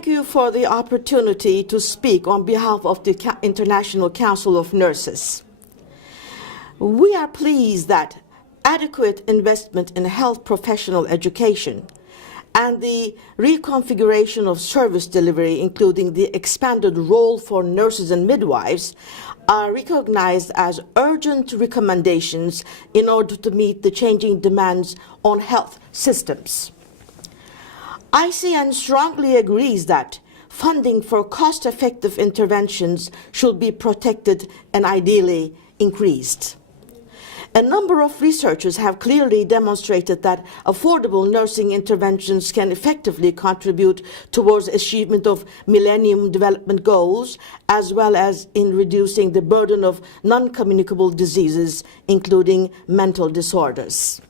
Thank you for the opportunity to speak on behalf of the International Council of Nurses. We are pleased that adequate investment in health professional education and the reconfiguration of service delivery, including the expanded role for nurses and midwives, are recognized as urgent recommendations in order to meet the changing demands on health systems. ICN strongly agrees that funding for cost-effective interventions should be protected and ideally increased. A number of researchers have clearly demonstrated that affordable nursing interventions can effectively contribute towards achievement of Millennium Development Goals, as well as in reducing the burden of non-communicable diseases, including mental disorders.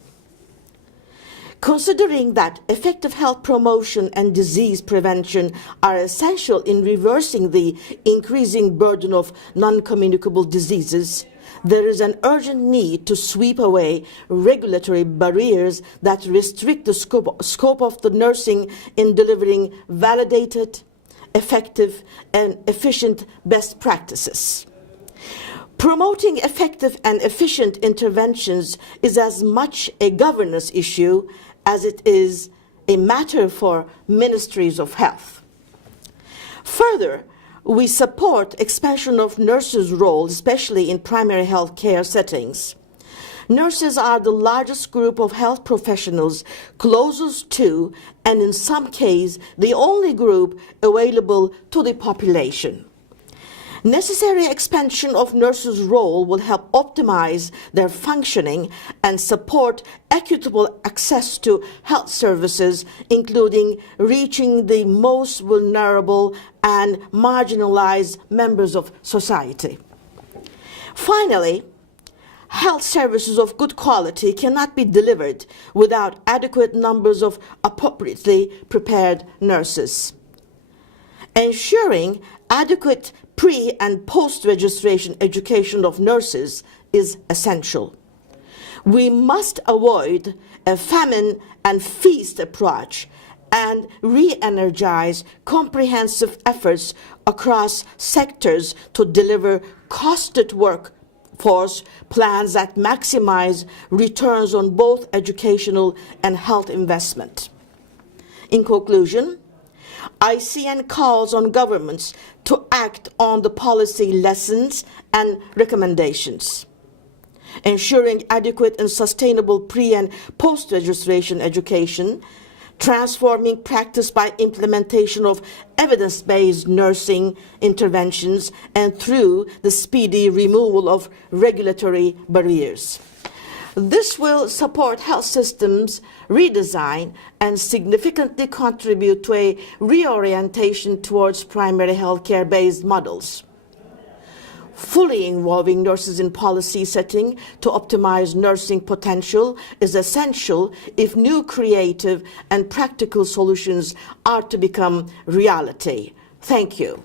Considering that effective health promotion and disease prevention are essential in reversing the increasing burden of non-communicable diseases, there is an urgent need to sweep away regulatory barriers that restrict the scope of the nursing in delivering validated, effective, and efficient best practices. Promoting effective and efficient interventions is as much a governance issue as it is a matter for ministries of health. Further, we support expansion of nurses' role, especially in primary health care settings. Nurses are the largest group of health professionals closest to, and in some cases, the only group available to the population. Necessary expansion of nurses' role will help optimize their functioning and support equitable access to health services, including reaching the most vulnerable and marginalized members of society. Finally, health services of good quality cannot be delivered without adequate numbers of appropriately prepared nurses. Ensuring adequate pre- and post-registration education of nurses is essential. We must avoid a famine and feast approach and re-energize comprehensive efforts across sectors to deliver costed workforce plans that maximize returns on both educational and health investment. In conclusion, ICN calls on governments to act on the policy lessons and recommendations, ensuring adequate and sustainable pre- and post-registration education, transforming practice by implementation of evidence-based nursing interventions, and through the speedy removal of regulatory barriers. This will support health systems redesign and significantly contribute to a reorientation towards primary health care-based models. Fully involving nurses in policy setting to optimize nursing potential is essential if new creative and practical solutions are to become reality. Thank you.